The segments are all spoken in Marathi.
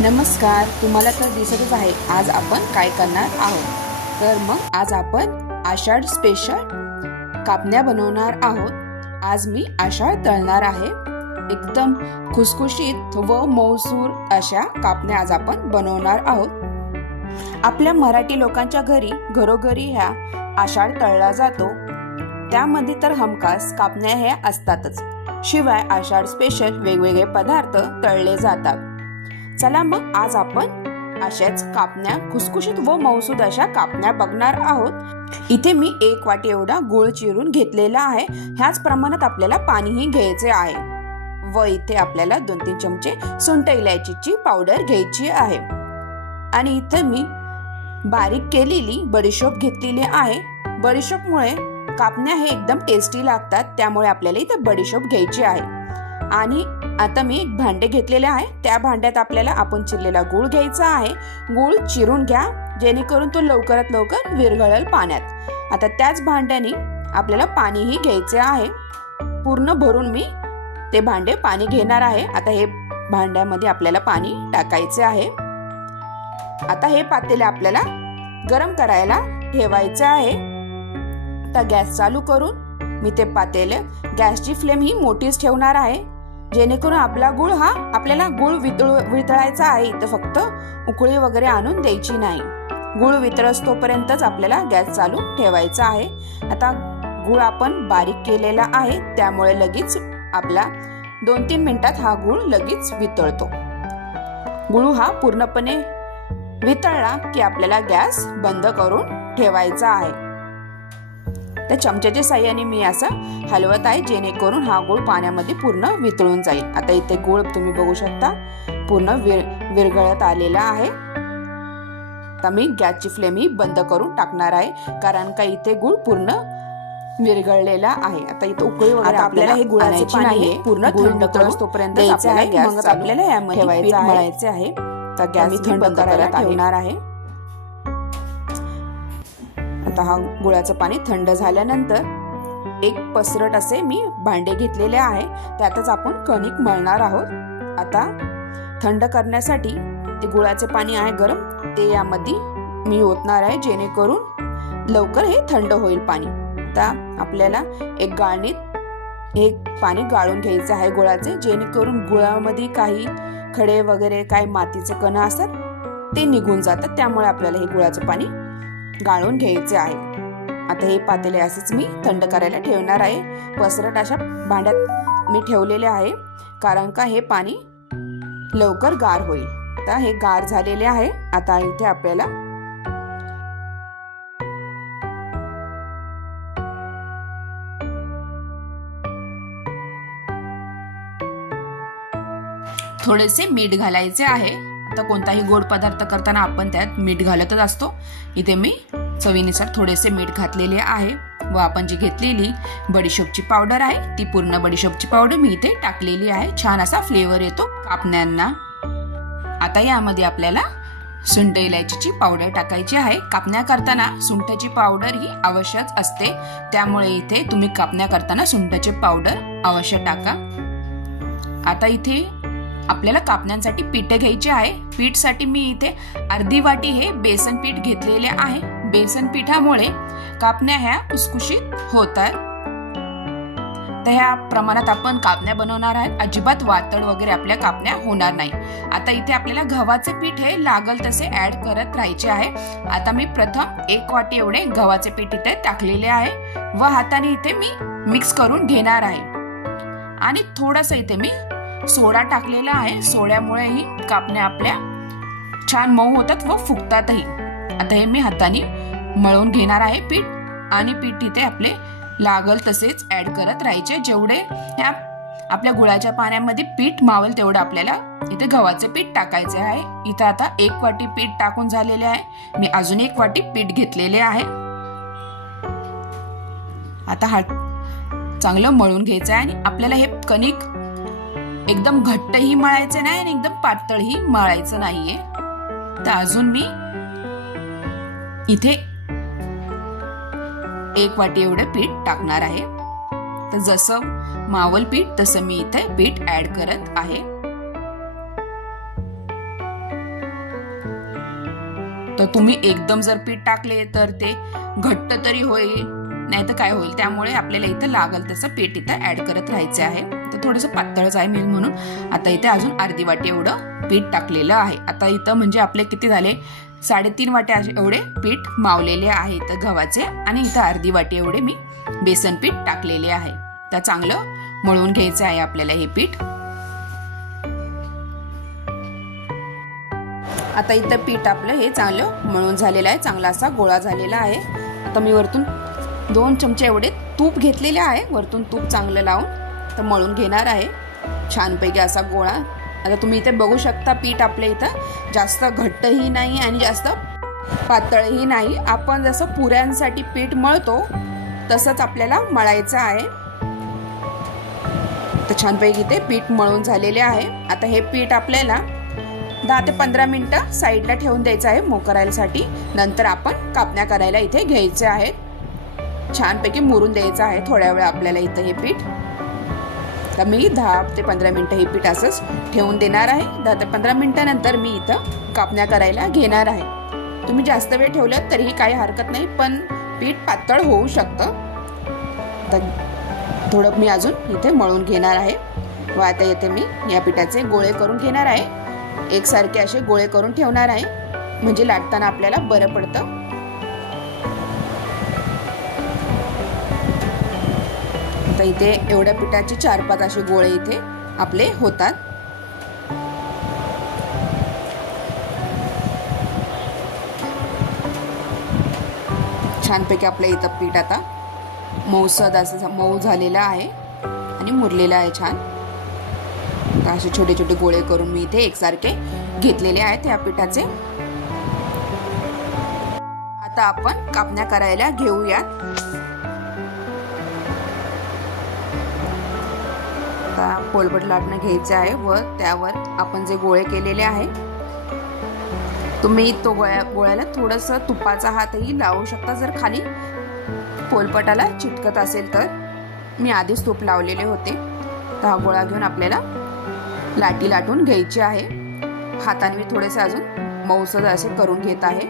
नमस्कार. तुम्हाला तर दिसतच आहे आज आपण काय करणार आहोत. तर मग आज आपण आषाढ स्पेशल कापण्या बनवणार आहोत. आज मी आषाढ तळणार आहे. एकदम खुसखुशीत व मऊसूर अशा कापण्या आज आपण बनवणार आहोत. आपल्या मराठी लोकांच्या घरी घरोघरी ह्या आषाढ तळला जातो. त्यामध्ये तर हमखास कापण्या ह्या असतातच. शिवाय आषाढ स्पेशल वेगवेगळे पदार्थ तळले जातात. चला मग आज आपण अशाच कापण्या खुसखुशीत व मऊसूद अशा कापण्या बघणार आहोत. इथे मी 1 वाटी एवढा गूळ चिरून घेतलेला आहे. ह्याच प्रमाणात आपल्याला पाणीही घ्यायचे आहे. व इथे आपल्याला 2-3 चमचे सुंठ इलायचीची पावडर घ्यायची आहे. आणि इथे मी बारीक केलेली बडीशोप घेतलेली आहे. बडीशोपमुळे कापण्या हे एकदम टेस्टी लागतात. त्यामुळे आपल्याला इथे बडीशोप घ्यायची आहे. आणि आता मी एक भांडे घेतलेले आहे. त्या भांड्यात आपल्याला आपण चिरलेला गूळ घ्यायचा आहे. गूळ चिरून घ्या जेणेकरून तो लवकरात लवकर विरघळेल पाण्यात. आता त्याच भांड्याने आपल्याला पाणीही घ्यायचे आहे. पूर्ण भरून मी ते भांडे पाणी घेणार आहे. आता हे भांड्यामध्ये आपल्याला पाणी टाकायचे आहे. आता हे पातेले आपल्याला गरम करायला ठेवायचे आहे. आता गॅस चालू करून मी ते पातेले गॅसची फ्लेम ही मोठीच ठेवणार आहे. जेणेकरून आपल्याला गूळ वितळायचा आहे. इथं फक्त उकळी वगैरे आणून द्यायची नाही. गूळ वितळस तोपर्यंतच आपल्याला गॅस चालू ठेवायचा आहे. आता गूळ आपण बारीक केलेला आहे. त्यामुळे लगेच आपला 2-3 मिनिटात हा गूळ लगेच वितळतो. गूळ हा पूर्णपणे वितळला की आपल्याला गॅस बंद करून ठेवायचा आहे. त्या चमच्याच्या साहाय्याने मी असं हलवत आहे जेणेकरून हा गूळ पाण्यामध्ये पूर्ण वितळून जाईल. आता इथे गूळ तुम्ही बघू शकता पूर्ण विरघळत आलेला आहे. आता मी गॅसची फ्लेम ही बंद करून टाकणार आहे. कारण का इथे गूळ पूर्ण विरघळलेला आहे. आता इथे उकळी वगैरे आपल्याला हे गुळाचे पाणी पूर्ण थंड तोपर्यंत आपल्याला यामध्ये मळायचे आहे. तर गॅस थंड करायला ठेवणार आहे. आता हा गुळाचं पाणी थंड झाल्यानंतर एक पसरट असे मी भांडे घेतलेले आहे. त्यातच आपण कणिक मळणार आहोत. आता थंड करण्यासाठी ते गुळाचे पाणी आहे गरम ते यामध्ये मी ओतणार आहे जेणेकरून लवकर हे थंड होईल पाणी. आता आपल्याला एक गाळणीत हे पाणी गाळून घ्यायचं आहे गुळाचे, जेणेकरून गुळामध्ये काही खडे वगैरे काही मातीचे कण असतात ते निघून जातात. त्यामुळे आपल्याला हे गुळाचं पाणी गाळून घ्यायचे आहे. आता हे पातेले असेच मी थंड करायला ठेवणार आहे. पसरट अशा भांड्यात मी ठेवलेले आहे कारण का हे पाणी लवकर गार होईल. आता हे गार झालेले आहे. आता इथे आपल्याला थोडेसे मीठ घालायचे आहे. आता कोणताही गोड पदार्थ करताना आपण त्यात मीठ घालतच असतो. इथे मी चवीनुसार थोडेसे मीठ घातलेले आहे. व आपण जी घेतलेली बडीशोपची पावडर आहे ती पूर्ण बडीशोपची पावडर मी इथे टाकलेली आहे. छान असा फ्लेवर येतो कापण्यांना. आता यामध्ये आपल्याला सुंठ इलायचीची पावडर टाकायची आहे. कापण्या करताना सुंठाची पावडर ही आवश्यक असते. त्यामुळे इथे तुम्ही कापण्या करताना सुंठाची पावडर अवश्य टाका. आता इथे आपल्याला कापण्यांसाठी पीठ घ्यायचे आहे. पीठसाठी मी इथे अर्धी वाटी हे बेसन पीठ घेतलेले आहे. बेसन पिठामुळे कापण्या ह्या खुसखुशीत होतात. तर ह्या प्रमाणात आपण कापण्या बनवणार आहेत. अजिबात वातड वगैरे आपल्या कापण्या होणार नाही. आता इथे आपल्याला गव्हाचे पीठ हे लागल तसे ऍड करत राहायचे आहे. आता मी प्रथम 1 वाटी एवढे गव्हाचे पीठ इथे टाकलेले आहे व हाताने इथे मी मिक्स करून घेणार आहे. आणि थोडंसं इथे मी सोडा टाकलेला आहे. सोड्यामुळे ही कापण्या आपल्या छान मऊ होतात व फुगतातही. आता हे मी हाताने मळून घेणार आहे पीठ. आणि पीठ इथे आपले लागल तसेच ऍड करत राहायचे. जेवढे ह्या आपल्या गुळाच्या पाण्यामध्ये पीठ मावेल तेवढं आपल्याला इथे गव्हाचे पीठ टाकायचे आहे. इथं आता 1 वाटी पीठ टाकून झालेले आहे. मी अजून 1 वाटी पीठ घेतलेले आहे. आता हा चांगलं मळून घ्यायचं आहे. आणि आपल्याला हे कणिक एकदम घट्टही मळायचं नाही आणि एकदम पातळही मळायचं नाहीये. तर अजून मी इथे 1 वाटी एवढे पीठ टाकणार आहे. तर जसं मावल पीठ तसं मी इथे पीठ ऍड करत आहे. तर तुम्ही एकदम जर पीठ टाकले तर ते घट्ट तरी होईल, नाही तर काय होईल. त्यामुळे आपल्याला इथं लागल तसं पीठ इथं ऍड करत राहायचं आहे. तर थोडंसं पातळच आहे मी म्हणून आता इथे अजून अर्धी वाटी एवढं पीठ टाकलेलं आहे. आता इथं म्हणजे आपले किती झाले, 3.5 वाट्या एवढे पीठ मावलेले आहे तर गव्हाचे, आणि इथं अर्धी वाटी एवढे मी बेसन पीठ टाकलेले आहे. तर चांगलं मळून घ्यायचं आहे आपल्याला हे पीठ. आता इथं पीठ आपलं हे चांगलं मळून झालेलं आहे, चांगला असा गोळा झालेला आहे. आता मी वरतून 2 चमचे एवढे तूप घेतलेले आहे, वरतून तूप चांगलं लावून तर मळून घेणार आहे छानपैकी असा गोळा. आता तुम्ही इथे बघू शकता पीठ आपल्या इथं जास्त घट्टही नाही आणि जास्त पातळही नाही. आपण जसं पुऱ्यांसाठी पीठ मळतो तसंच आपल्याला मळायचं आहे. तर छानपैकी इथे पीठ मळून झालेले आहे. आता हे पीठ आपल्याला 10 ते 15 मिनिटं साईडला ठेवून द्यायचं आहे मऊ करायसाठी. नंतर आपण कापण्या करायला इथे घ्यायचे आहेत. छानपैकी मुरून द्यायचं आहे थोड्या वेळ आपल्याला इथं हे पीठ. तर मी 10 ते 15 मिनिटं हे पीठ असंच ठेवून देणार आहे. 10 ते 15 मिनिटानंतर मी इथं कापण्या करायला घेणार आहे. तुम्ही जास्त वेळ ठेवलं तरीही काही हरकत नाही, पण पीठ पातळ होऊ शकतं. तर थोडं मी अजून इथे मळून घेणार आहे. व आता येथे मी या पिठाचे गोळे करून घेणार आहे. एकसारखे असे गोळे करून ठेवणार आहे, म्हणजे लाटताना आपल्याला बरं पडतं. आता इथे एवढ्या पिठाचे 4-5 असे गोळे इथे आपले होतात. छानपैकी आपल्या इथं पीठ आता मऊसद असं मऊ झालेलं आहे आणि मुरलेलं आहे छान. आता असे छोटे छोटे गोळे करून मी इथे एकसारखे घेतलेले आहेत या पिठाचे. आता आपण कापण्या करायला घेऊयात. आता पोलपट लाटणं घ्यायचं आहे व त्यावर आपण जे गोळे केलेले आहे, तुम्ही तो गोळ्याला थोडंसं तुपाचा हातही लावू शकता जर खाली पोलपटाला चिटकत असेल तर. मी आधीच तूप लावलेले होते. तर हा गोळा घेऊन आपल्याला लाटी लाटून घ्यायची आहे. हाताने मी थोडेसे अजून मऊसर असे करून घेत आहे.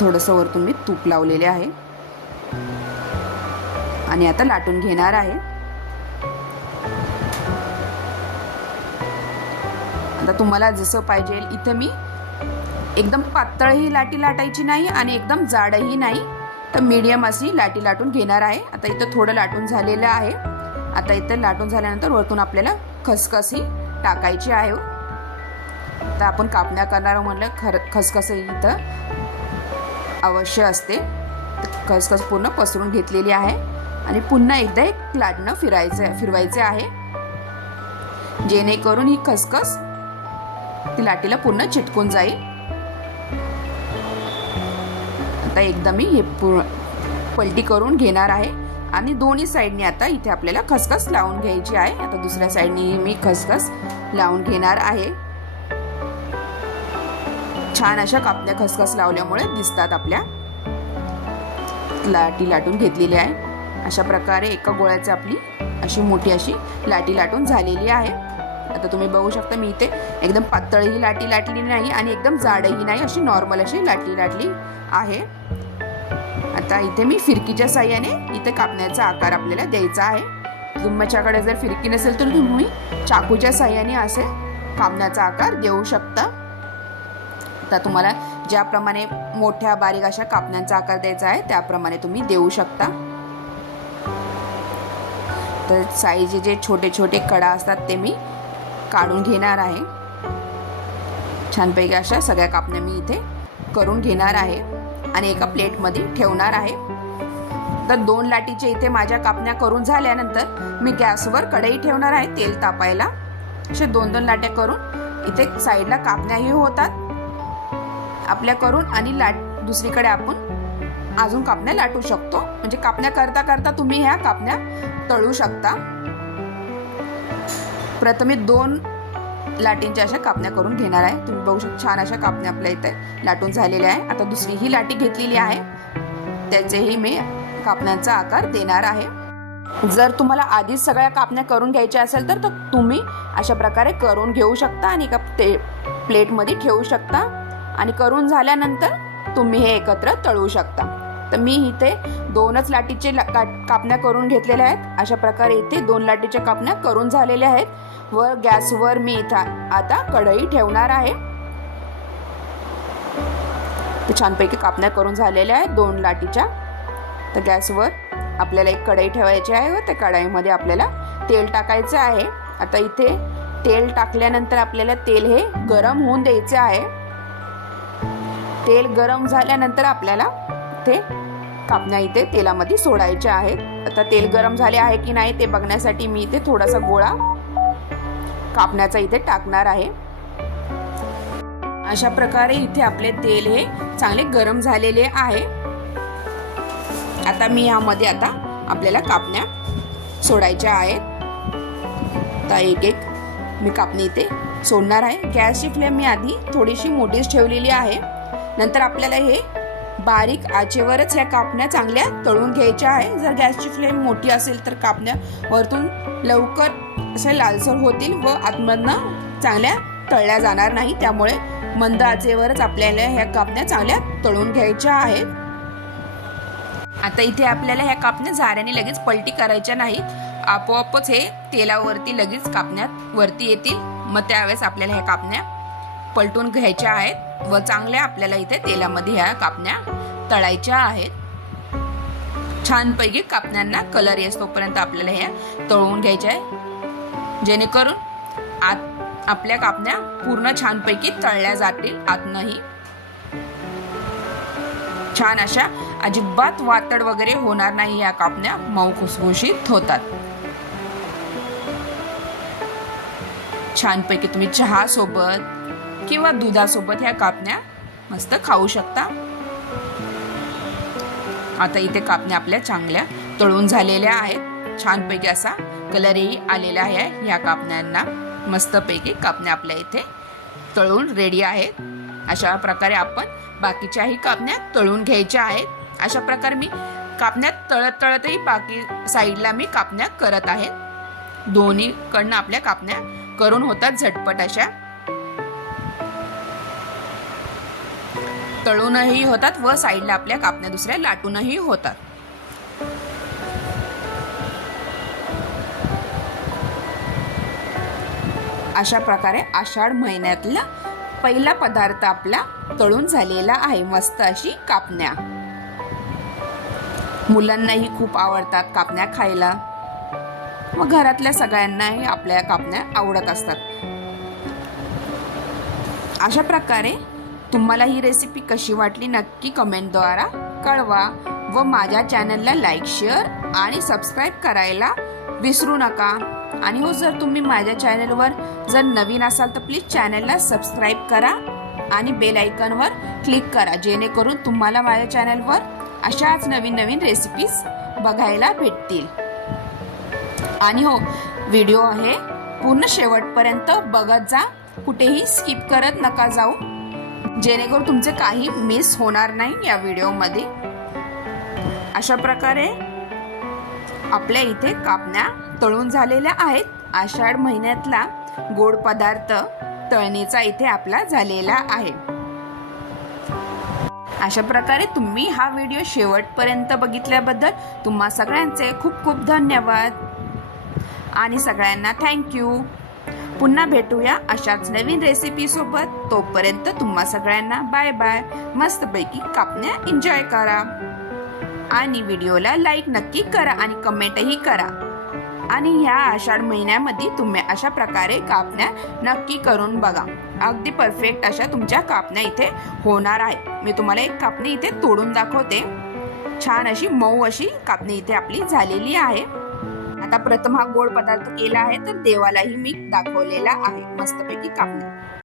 थोडंसं वरतून मी तूप लावलेले आहे आणि आता लाटून घेणार आहे. आता तुम्हाला जसं पाहिजे, इथं मी एकदम पातळही लाटी लाटायची नाही आणि एकदम जाडही नाही, तर मीडियम अशी लाटी लाटून घेणार आहे. आता इथं थोडं लाटून झालेलं आहे. आता इथं लाटून झाल्यानंतर वरतून आपल्याला खसखस ही टाकायची आहे. तर आपण कापण्या करणार म्हणलं खसखस इथं अवश्य असते. खसखस पूर्ण पसरून घेतलेली आहे आणि पुन्हा एकदा एक लाटणं फिरवायचे आहे, जेणेकरून ही खसखस ती लाटीला पूर्ण चिटकून जाईल. आता एकदा मी हे पलटी करून घेणार आहे आणि दोन्ही साईडने आता इथे आपल्याला खसखस लावून घ्यायची आहे. आता दुसऱ्या साईडने मी खसखस लावून घेणार आहे. छान अशा कापण्या खसखस लावल्यामुळे दिसतात आपल्या. लाटी लाटून घेतलेली आहे. अशा प्रकारे एका गोळ्याची आपली अशी मोठी अशी लाटी लाटून झालेली आहे. आता तुम्ही बघू शकता मी इथे एकदम पातळही लाटी लाटली नाही आणि एकदम जाडही नाही, अशी नॉर्मल अशी लाटली आहे. आता इथे मी फिरकीच्या साह्याने इथे कापण्याचा आकार आपल्याला द्यायचा आहे. तुमच्याकडे जर फिरकी नसेल तर तुम्ही चाकूच्या साह्याने असे कापण्याचा आकार देऊ शकता. तर तुम्हाला ज्याप्रमाणे मोठ्या बारीक अशा कापण्यांचा आकार द्यायचा आहे त्याप्रमाणे तुम्ही देऊ शकता. तर साईजचे जे छोटे छोटे कडा असतात ते मी काढून घेणार आहे. छानपैकी अशा सगळ्या कापण्या मी इथे करून घेणार आहे आणि एका प्लेटमध्ये ठेवणार आहे. तर 2 लाटीचे इथे माझ्या कापण्या करून झाल्यानंतर मी गॅसवर कढई ठेवणार आहे तेल तापायला. असे 2-2 लाट्या करून इथे साईडला कापण्याही होतात आपल्या करून आणि दुसरीकडे आपण अजून कापण्या लाटू शकतो. म्हणजे कापण्या करता करता तुम्ही ह्या कापण्या तळू शकता. प्रथमे 2 लाटींच्या अशा कापण्या करून घेणार आहे. तुम्ही बघू शकता छान अशा कापण्या आपल्या इथे लाटून झालेल्या आहे. आता दुसरी ही लाटी घेतलेली आहे, त्याचेही मी कापण्यांचा आकार देणार आहे. जर तुम्हाला आधीच सगळ्या कापण्या करून घ्यायच्या असेल तर तुम्ही अशा प्रकारे करून घेऊ शकता आणि एका प्लेटमध्ये ठेवू शकता. आणि करून झाल्यानंतर तुम्ही हे एकत्र तळू शकता. तर मी इथे 2च लाटीचे कापण्या करून घेतलेल्या आहेत. अशा प्रकारे इथे 2 लाटीच्या कापण्या करून झालेल्या आहेत. व गॅसवर मी इथं आता कढई ठेवणार आहे. ते छानपैकी कापण्या करून झालेल्या आहेत 2 लाटीच्या. तर गॅसवर आपल्याला एक कढई ठेवायची आहे व त्या कढईमध्ये आपल्याला तेल टाकायचं आहे. आता इथे तेल टाकल्यानंतर आपल्याला तेल हे गरम होऊन द्यायचे आहे. तेल गरम झाल्यानंतर आपल्याला ते कापण्या इथे तेलामध्ये सोडायच्या आहेत. आता तेल गरम झाले आहे की नाही ते बघण्यासाठी मी इथे थोडासा गोळा कापण्याचा इथे टाकणार आहे. अशा प्रकारे इथे आपले तेल हे चांगले गरम झालेले आहे. आता मी यामध्ये आता आपल्याला कापण्या सोडायच्या आहेत. तर एक एक मी कापणी इथे सोडणार आहे. गॅसची फ्लेम मी आधी थोडीशी मोठीच ठेवलेली आहे. नंतर आपल्याला हे बारीक आचेवरच ह्या कापण्या चांगल्या तळून घ्यायच्या आहे. जर गॅसची फ्लेम मोठी असेल तर कापण्या वरतून लवकर असे लालसर होतील व आतमधनं चांगल्या तळल्या जाणार नाही. त्यामुळे मंद आचेवरच आपल्याला ह्या कापण्या चांगल्या तळून घ्यायच्या आहेत. आता इथे आपल्याला ह्या कापण्या झाऱ्याने लगेच पलटी करायच्या नाहीत. आपोआपच हे तेलावरती लगेच कापण्या वरती येतील. मग त्यावेळेस आपल्याला ह्या कापण्या पलटून घ्यायच्या आहेत व चांगल्या आपल्याला इथे तेलामध्ये ह्या कापण्या तळायच्या आहेत. छानपैकी कापण्यांना कलर येस तोपर्यंत आपल्याला ह्या तळून घ्यायच्या आहे, जेणेकरून आपल्या कापण्या पूर्ण छानपैकी तळल्या जातील. आतनंही छान अशा अजिबात वातड वगैरे होणार नाही. या कापण्या मऊ खुसखुशीत होतात. छानपैकी तुम्ही चहा सोबत किंवा दुधासोबत ह्या कापण्या मस्त खाऊ शकता. आता इथे कापण्या आपल्या चांगल्या तळून झालेल्या आहेत. छानपैकी असा कलरही आलेला आहे या कापण्यांना. मस्तपैकी कापण्या आपल्या इथे तळून रेडी आहेत. अशा प्रकारे आपण बाकीच्याही कापण्या तळून घ्यायच्या आहेत. अशा प्रकारे मी कापण्या तळतही बाकी साईडला मी कापण्या करत आहे. दोन्हीकडनं आपल्या कापण्या करून होतात झटपट. अशा तळूनही होतात व साईडला आपल्या कापण्या दुसऱ्या लाटूनही होतात. अशा प्रकारे आषाढ महिन्यातला पहिला पदार्थ आपला तळून झालेला आहे. मस्त अशी कापण्या. मुलांनाही खूप आवडतात कापण्या खायला व घरातल्या सगळ्यांनाही आपल्या कापण्या आवडत असतात. अशा प्रकारे तुम्हाला ही रेसिपी कशी वाटली नक्की कमेंटद्वारा कळवा व माझ्या चॅनलला लाईक, शेअर आणि सबस्क्राईब करायला विसरू नका. आणि हो, जर तुम्ही माझ्या चॅनलवर जर नवीन असाल तर प्लीज चॅनलला सबस्क्राईब करा आणि बेल आयकॉनवर क्लिक करा, जेणेकरून तुम्हाला माझ्या चॅनलवर अशाच नवीन नवीन रेसिपीज बघायला भेटतील. आणि हो, व्हिडिओ आहे पूर्ण शेवटपर्यंत बघत जा. कुठेही स्किप करत नका जाऊ, जेणेकरून तुमचे काही मिस होणार नाही या व्हिडिओमध्ये. अशा प्रकारे आपल्या इथे कापण्या तळून झालेल्या आहेत. आषाढ महिन्यातला गोड पदार्थ तळणीचा इथे आपला झालेला आहे. अशा प्रकारे तुम्ही हा व्हिडिओ शेवटपर्यंत बघितल्याबद्दल तुम्हा सगळ्यांचे खूप खूप धन्यवाद आणि सगळ्यांना थँक्यू. पुन्हा भेटूया अशाच नवीन रेसिपी सोबत. तोपर्यंत तुम्हा सगळ्यांना बाय बाय. मस्तपैकी कापण्या एन्जॉय करा आणि व्हिडिओला लाईक नक्की करा आणि कमेंटही करा. आणि ह्या आषाढ महिन्यामध्ये तुम्ही अशा प्रकारे कापण्या नक्की करून बघा. अगदी परफेक्ट अशा तुमच्या कापण्या इथे होणार आहे. मी तुम्हाला एक कापणी इथे तोडून दाखवते. छान अशी मऊ अशी कापणी इथे आपली झालेली आहे. आता प्रथम हा गोड पदार्थ केला आहे तर देवालाही मी दाखवलेला आहे. मस्तपैकी कापण्या.